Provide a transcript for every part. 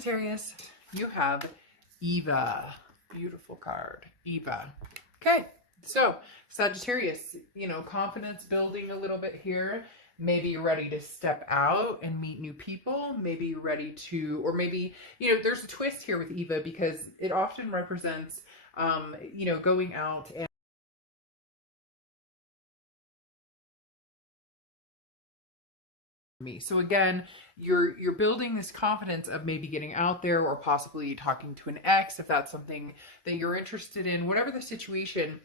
Sagittarius, you have Eva. Beautiful card, Eva. Okay, so Sagittarius, you know, confidence building a little bit here. Maybe you're ready to step out and meet new people. Maybe you're ready to, or maybe, you know, there's a twist here with Eva because it often represents, you know, going out and me. So again, you're building this confidence of maybe getting out there or possibly talking to an ex if that's something that you're interested in. Whatever the situation,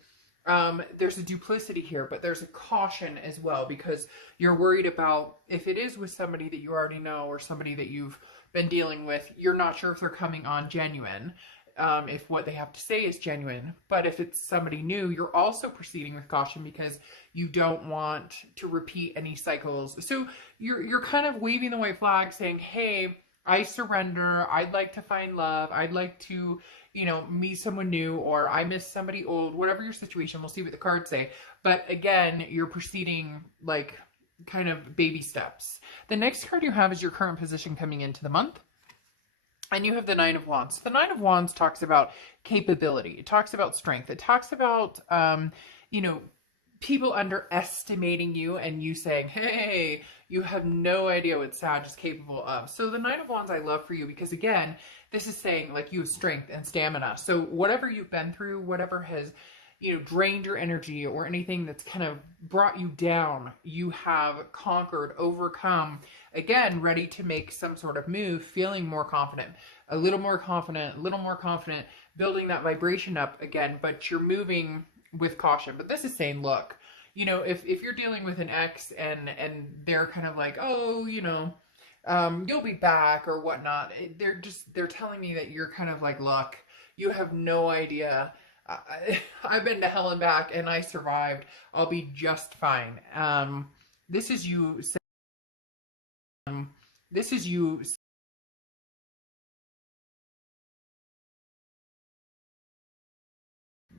there's a duplicity here, but there's a caution as well because you're worried about if it is with somebody that you already know or somebody that you've been dealing with, you're not sure if they're coming on genuine. If what they have to say is genuine. But if it's somebody new, you're also proceeding with caution because you don't want to repeat any cycles. So you're kind of waving the white flag saying, hey, I surrender. I'd like to find love. I'd like to, you know, meet someone new, or I miss somebody old, whatever your situation. We'll see what the cards say. But again, you're proceeding like kind of baby steps. The next card you have is your current position coming into the month. And you have the Nine of Wands. The Nine of Wands talks about capability. It talks about strength. It talks about, you know, people underestimating you and you saying, hey, you have no idea what Sag is capable of. So the Nine of Wands I love for you because, again, this is saying like you have strength and stamina. So whatever you've been through, whatever has, you know, drained your energy or anything that's kind of brought you down, you have conquered, overcome, again, ready to make some sort of move, feeling more confident, a little more confident, building that vibration up again, but you're moving with caution. But this is saying, look, you know, if you're dealing with an ex and they're kind of like, oh, you know, you'll be back or whatnot, they're telling me that you're kind of like, look, you have no idea. I've been to hell and back and I survived. I'll be just fine. This is you. This is you.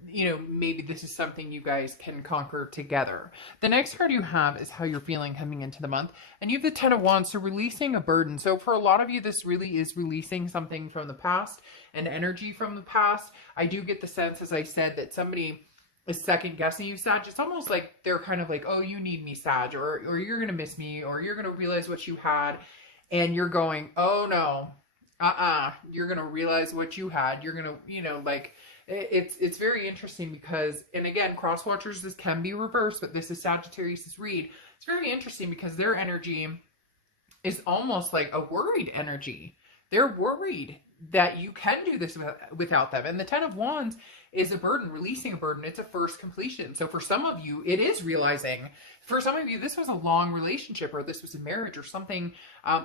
You know, maybe this is something you guys can conquer together. The next card you have is how you're feeling coming into the month. And you have the Ten of Wands, so releasing a burden. So for a lot of you, this really is releasing something from the past and energy from the past. I do get the sense, as I said, that somebody is second guessing you, Sag. It's almost like they're kind of like, oh, you need me, Sag, or you're going to miss me, or you're going to realize what you had. And you're going, oh no, you're going to realize what you had. You're going to, you know, like, it's very interesting because, and again, cross watchers, this can be reversed, but this is Sagittarius's read. It's very interesting because their energy is almost like a worried energy. They're worried that you can do this without them. And the Ten of Wands is a burden, releasing a burden. It's a first completion. So for some of you, it is realizing. For some of you, this was a long relationship, or this was a marriage or something,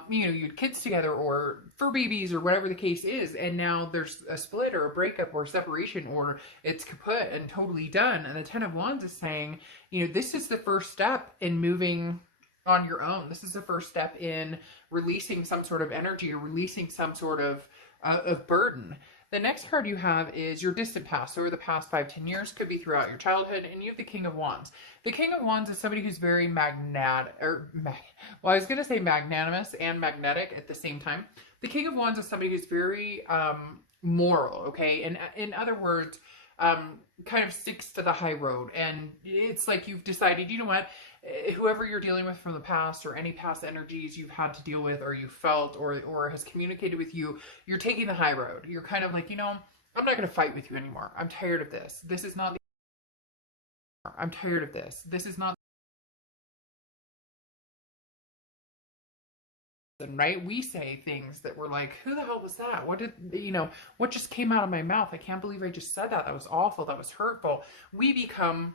you know, you had kids together or fur babies or whatever the case is. And now there's a split or a breakup or a separation, or it's kaput and totally done. And the Ten of Wands is saying, you know, this is the first step in moving on your own. This is the first step in releasing some sort of energy or releasing some sort of burden. The next card you have is your distant past, so over the past 5-10 years, could be throughout your childhood, and you have the King of Wands. The King of Wands is somebody who's very magnanimous and magnetic at the same time. The King of Wands is somebody who's very moral, okay? And in other words, kind of sticks to the high road. And it's like you've decided, you know what, whoever you're dealing with from the past or any past energies you've had to deal with or you felt or has communicated with you, you're taking the high road. You're kind of like, you know, I'm not going to fight with you anymore. I'm tired of this. This is not the... I'm tired of this. This is not... Right? We say things that we're like, who the hell was that? What did, you know, what just came out of my mouth? I can't believe I just said that. That was awful. That was hurtful. We become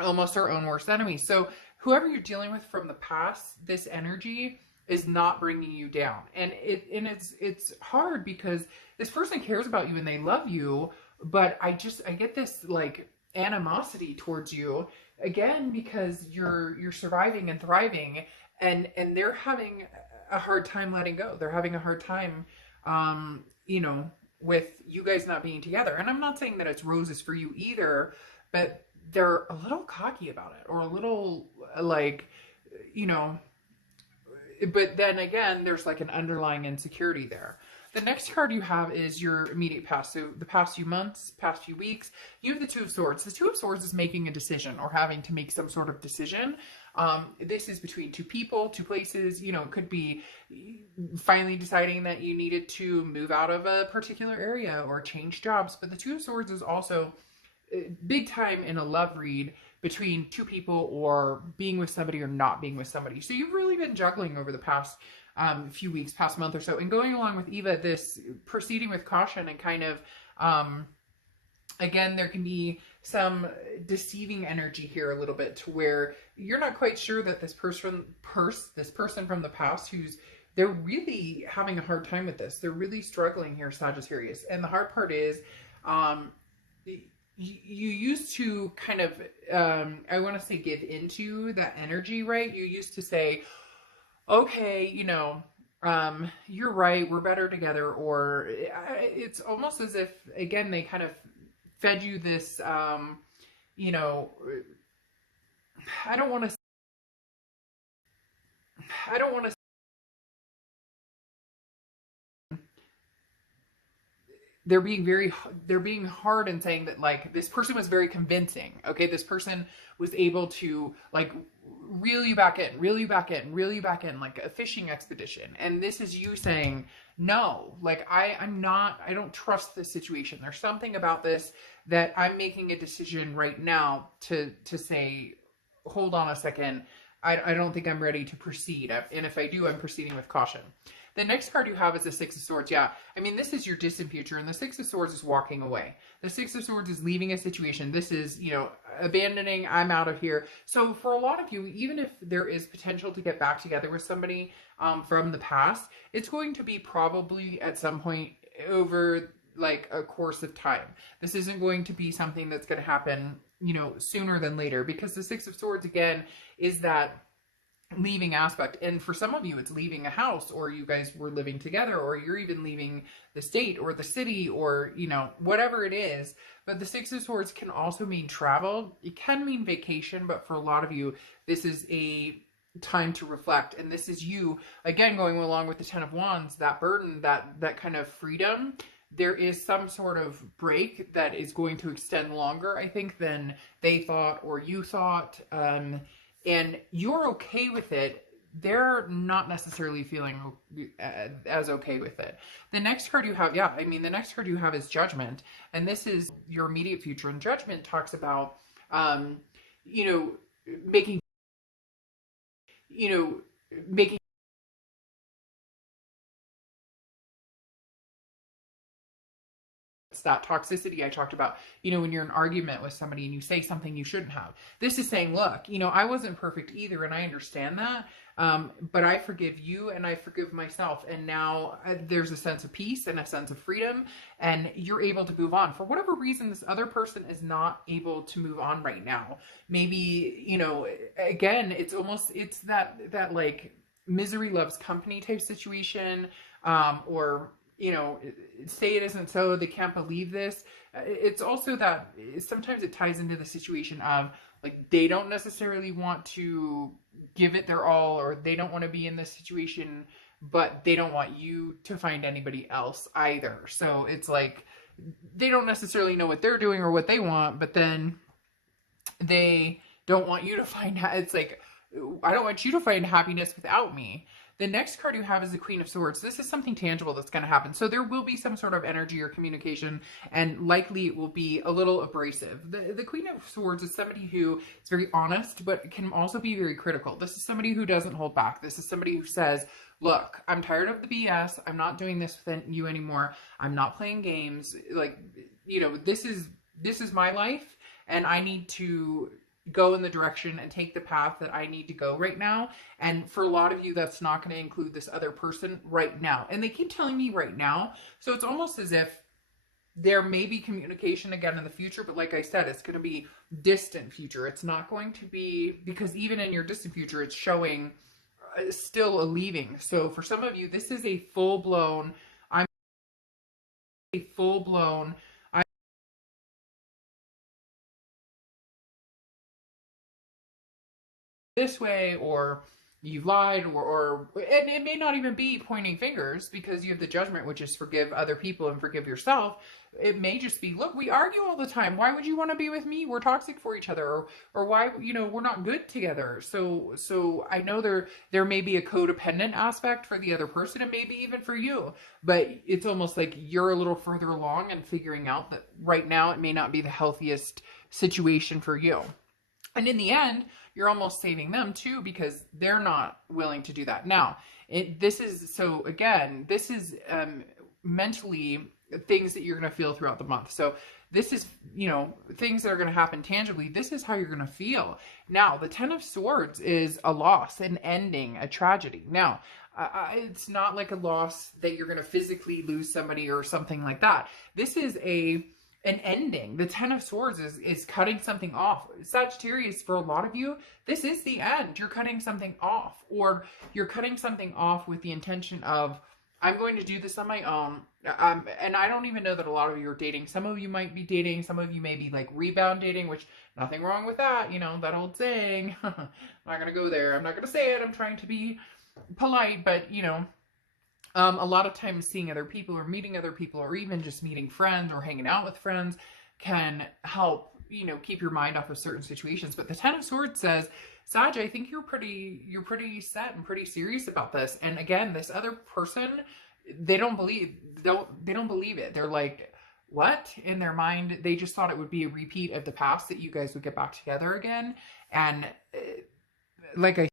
almost our own worst enemy. So whoever you're dealing with from the past, this energy is not bringing you down. And it's hard because this person cares about you and they love you, but I get this like animosity towards you again because you're surviving and thriving, and they're having a hard time letting go. They're having a hard time, you know, with you guys not being together. And I'm not saying that it's roses for you either, but they're a little cocky about it, or a little like, you know, but then again, there's like an underlying insecurity there. The next card you have is your immediate past. So the past few months, past few weeks, you have the Two of Swords. The Two of Swords is making a decision or having to make some sort of decision. This is between two people, two places. You know, it could be finally deciding that you needed to move out of a particular area or change jobs. But the Two of Swords is also big time in a love read between two people or being with somebody or not being with somebody. So you've really been juggling over the past few weeks, past month or so. And going along with Eva, this proceeding with caution and kind of, again, there can be some deceiving energy here a little bit to where you're not quite sure that this person from the past they're really having a hard time with this. They're really struggling here, Sagittarius. And the hard part is, you used to kind of, I want to say give into that energy, right? You used to say, okay, you know, you're right, we're better together. Or it's almost as if, again, they kind of fed you this, you know, I don't want to they're being hard and saying that, like, this person was very convincing. Okay, this person was able to, like, reel you back in, like a fishing expedition. And this is you saying, no, like, I don't trust this situation. There's something about this that I'm making a decision right now to say, hold on a second. I don't think I'm ready to proceed. And if I do, I'm proceeding with caution. The next card you have is the Six of Swords. Yeah, I mean, this is your distant future, and the Six of Swords is walking away. The Six of Swords is leaving a situation. This is, you know, abandoning, I'm out of here. So for a lot of you, even if there is potential to get back together with somebody from the past, it's going to be probably at some point over, like, a course of time. This isn't going to be something that's going to happen, you know, sooner than later, because the Six of Swords, again, is that leaving aspect. And for some of you, it's leaving a house, or you guys were living together, or you're even leaving the state or the city, or, you know, whatever it is. But the Six of Swords can also mean travel. It can mean vacation, but for a lot of you, this is a time to reflect. And this is you, again, going along with the Ten of Wands, that burden, that kind of freedom. There is some sort of break that is going to extend longer, I think, than they thought or you thought. And you're okay with it. They're not necessarily feeling as okay with it. The next card you have, yeah, I mean, the next card you have is Judgment. And this is your immediate future. And Judgment talks about, you know, making that toxicity I talked about, you know, when you're in an argument with somebody and you say something you shouldn't have. This is saying, look, you know, I wasn't perfect either, and I understand that, but I forgive you and I forgive myself. And now there's a sense of peace and a sense of freedom, and you're able to move on. For whatever reason, this other person is not able to move on right now. Maybe, you know, again, it's that like misery loves company type situation, or, you know, say it isn't so, they can't believe this. It's also that sometimes it ties into the situation of, like, they don't necessarily want to give it their all, or they don't want to be in this situation, but they don't want you to find anybody else either. So it's like, they don't necessarily know what they're doing or what they want, but then they don't want you to find, it's like, I don't want you to find happiness without me. The next card you have is the Queen of Swords. This is something tangible that's going to happen. So there will be some sort of energy or communication, and likely it will be a little abrasive. The Queen of Swords is somebody who is very honest, but can also be very critical. This is somebody who doesn't hold back. This is somebody who says, look, I'm tired of the BS. I'm not doing this with you anymore. I'm not playing games. Like, you know, this is my life, and I need to go in the direction and take the path that I need to go right now. And for a lot of you, that's not going to include this other person right now. And they keep telling me right now. So it's almost as if there may be communication again in the future, but like I said, it's going to be distant future. It's not going to be, because even in your distant future, it's showing still a leaving. So for some of you, this is a full-blown, this way, or, you've lied, and it may not even be pointing fingers, because you have the judgment, which is forgive other people and forgive yourself. It may just be, look, we argue all the time. Why would you want to be with me? We're toxic for each other. Or why, we're not good together. So I know there may be a codependent aspect for the other person, and maybe even for you, but it's almost like you're a little further along and figuring out that right now it may not be the healthiest situation for you. And in the end, you're almost saving them too, because they're not willing to do that. Now, this is mentally things that you're going to feel throughout the month. So this is, things that are going to happen tangibly. This is how you're going to feel. Now, the Ten of Swords is a loss, an ending, a tragedy. Now, it's not like a loss that you're going to physically lose somebody or something like that. This is an ending. The Ten of Swords is cutting something off. Sagittarius, for a lot of you, this is the end. You're cutting something off, or you're cutting something off with the intention of, I'm going to do this on my own. And I don't even know that a lot of you are dating. Some of you might be dating. Some of you may be like rebound dating, which nothing wrong with that. That old saying. I'm not going to go there. I'm not going to say it. I'm trying to be polite, but a lot of times seeing other people or meeting other people, or even just meeting friends or hanging out with friends, can help, keep your mind off of certain situations. But the Ten of Swords says, Sag, I think you're pretty set and pretty serious about this. And again, this other person, they don't believe it. They're like, what? In their mind, they just thought it would be a repeat of the past, that you guys would get back together again. And like I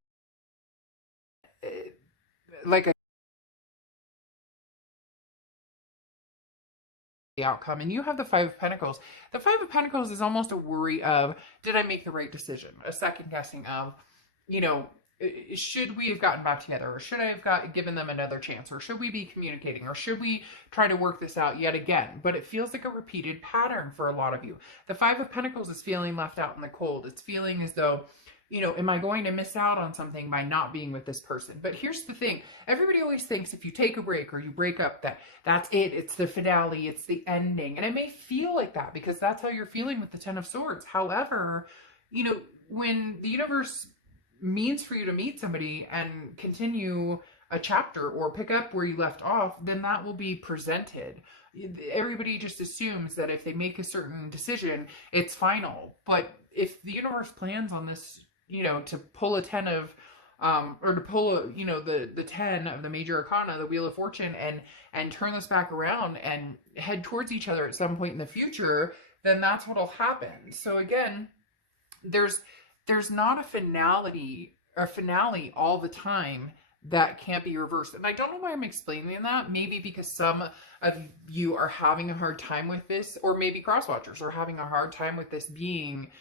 the outcome. And you have the Five of Pentacles. The Five of Pentacles is almost a worry of, did I make the right decision? A second guessing of, should we have gotten back together, or should I have given them another chance, or should we be communicating, or should we try to work this out yet again? But it feels like a repeated pattern for a lot of you. The Five of Pentacles is feeling left out in the cold. It's feeling as though, am I going to miss out on something by not being with this person? But here's the thing. Everybody always thinks if you take a break or you break up, that's it. It's the finale. It's the ending. And it may feel like that because that's how you're feeling with the Ten of Swords. However, when the universe means for you to meet somebody and continue a chapter or pick up where you left off, then that will be presented. Everybody just assumes that if they make a certain decision, it's final. But if the universe plans on this, to pull a 10 of, or to pull the 10 of the major arcana, the Wheel of Fortune, and turn this back around and head towards each other at some point in the future, then that's what'll happen. So again, there's not a finale all the time that can't be reversed. And I don't know why I'm explaining that. Maybe because some of you are having a hard time with this, or maybe cross-watchers are having a hard time with this being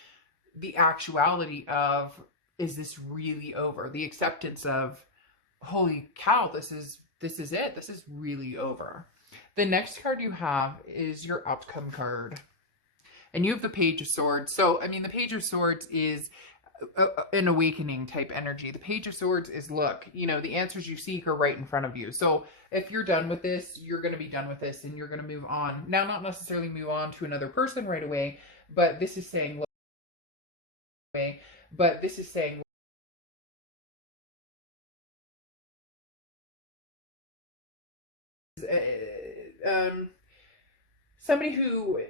the actuality of, is this really over? The acceptance of, holy cow, this is it. This is really over. The next card you have is your outcome card. And you have the Page of Swords. So, the Page of Swords is an awakening type energy. The Page of Swords is, look, the answers you seek are right in front of you. So if you're done with this, you're going to be done with this and you're going to move on. Now, not necessarily move on to another person right away, but this is saying, look, somebody who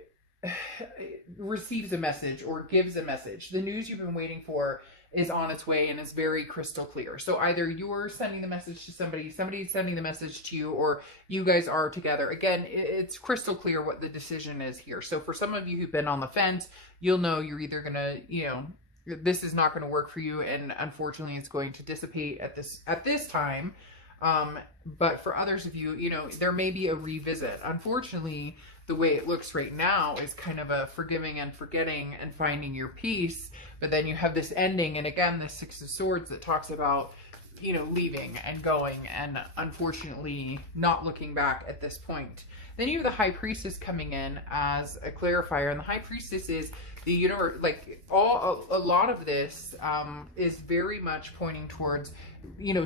receives a message or gives a message, the news you've been waiting for is on its way and is very crystal clear. So either you're sending the message to somebody's sending the message to you, or you guys are together. Again, it's crystal clear what the decision is here. So for some of you who've been on the fence, you'll know you're either gonna, this is not going to work for you, and unfortunately it's going to dissipate at this time. But for others of you, there may be a revisit. Unfortunately, the way it looks right now is kind of a forgiving and forgetting and finding your peace. But then you have this ending, and again, the Six of Swords that talks about, leaving and going, and unfortunately not looking back at this point. Then you have the High Priestess coming in as a clarifier, and the High Priestess is the universe. Like a lot of this is very much pointing towards,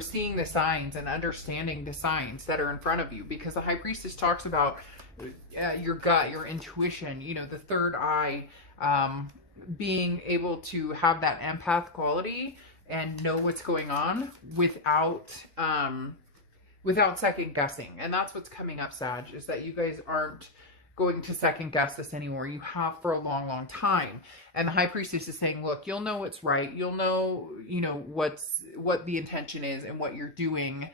seeing the signs and understanding the signs that are in front of you, because the High Priestess talks about your gut, your intuition, the third eye, being able to have that empath quality and know what's going on without without second guessing. And that's what's coming up, Sag, is that you guys aren't going to second guess this anymore. You have for a long, long time. And the High Priestess is saying, look, you'll know what's right. You'll know, you know, what the intention is and what you're doing.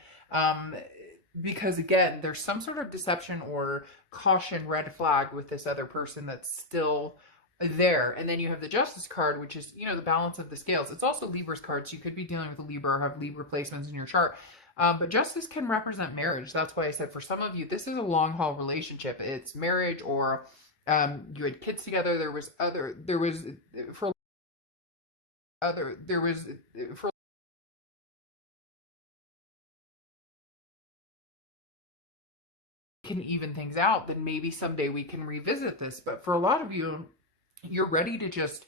Because again, there's some sort of deception or caution red flag with this other person that's still there. And then you have the Justice card, which is, you know, the balance of the scales. It's also Libra's card, so you could be dealing with a Libra or have Libra placements in your chart. But Justice can represent marriage. That's why I said for some of you, this is a long haul relationship. It's marriage, or you had kids together. There was can even things out, then maybe someday we can revisit this. But for a lot of you, you're ready to just,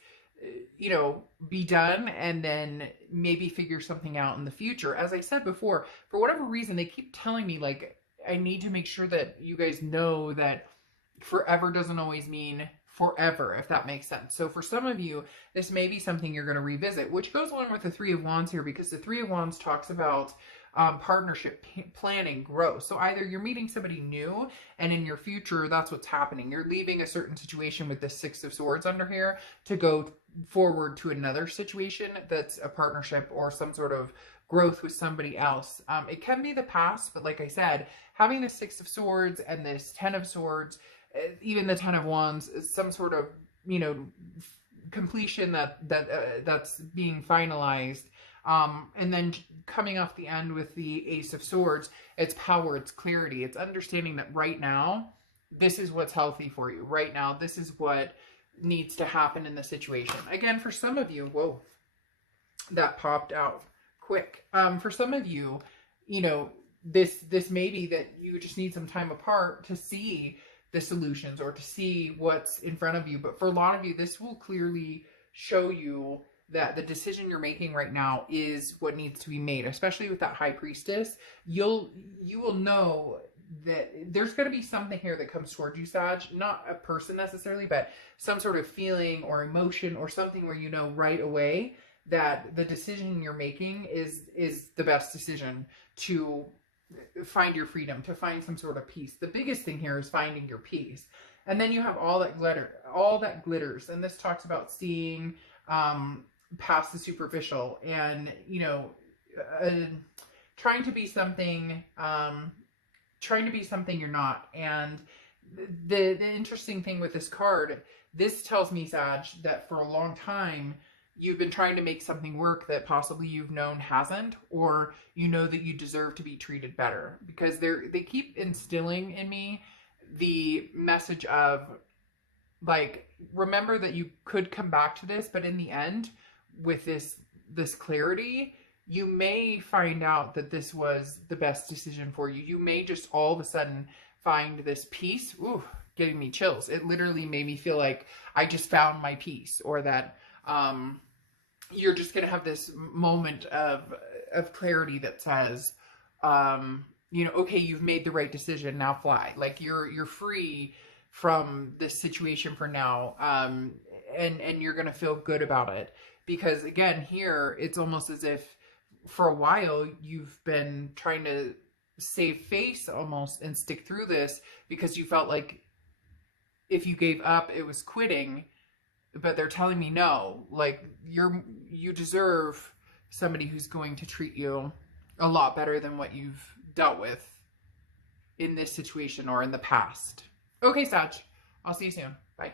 you know, be done and then maybe figure something out in the future. As I said before, for whatever reason, they keep telling me, like, I need to make sure that you guys know that forever doesn't always mean forever, if that makes sense. So for some of you, this may be something you're going to revisit, which goes along with the Three of Wands here, because the Three of Wands talks about partnership, planning, growth. So either you're meeting somebody new, and in your future, that's what's happening. You're leaving a certain situation with the Six of Swords under here to go forward to another situation that's a partnership or some sort of growth with somebody else. It can be the past, but like I said, having the Six of Swords and this Ten of Swords, even the Ten of Wands, is some sort of, you know, completion that's being finalized. And then coming off the end with the Ace of Swords, it's power, it's clarity, it's understanding that right now, this is what's healthy for you. Right now, this is what needs to happen in the situation. Again, for some of you, whoa, that popped out quick. For some of you, you know, this may be that you just need some time apart to see the solutions or to see what's in front of you. But for a lot of you, this will clearly show you that the decision you're making right now is what needs to be made, especially with that High Priestess. You will know that there's going to be something here that comes towards you, Sag, not a person necessarily, but some sort of feeling or emotion or something where you know right away that the decision you're making is the best decision to find your freedom, to find some sort of peace. The biggest thing here is finding your peace. And then you have all that glitters. And this talks about seeing past the superficial and, you know, trying to be something you're not. And the interesting thing with this card, this tells me, Sag, that for a long time, you've been trying to make something work that possibly you've known hasn't, or you know that you deserve to be treated better, because they keep instilling in me the message of, like, remember that you could come back to this, but in the end, with this clarity, you may find out that this was the best decision for you. You may just all of a sudden find this peace. Ooh, giving me chills. It literally made me feel like I just found my peace, or that you're just going to have this moment of clarity that says, you know, okay, you've made the right decision, now fly. Like you're free from this situation for now. And you're going to feel good about it, because again, here, it's almost as if for a while you've been trying to save face almost and stick through this because you felt like if you gave up, it was quitting. But they're telling me no, like you deserve somebody who's going to treat you a lot better than what you've dealt with in this situation or in the past. Okay, Sag, I'll see you soon. Bye.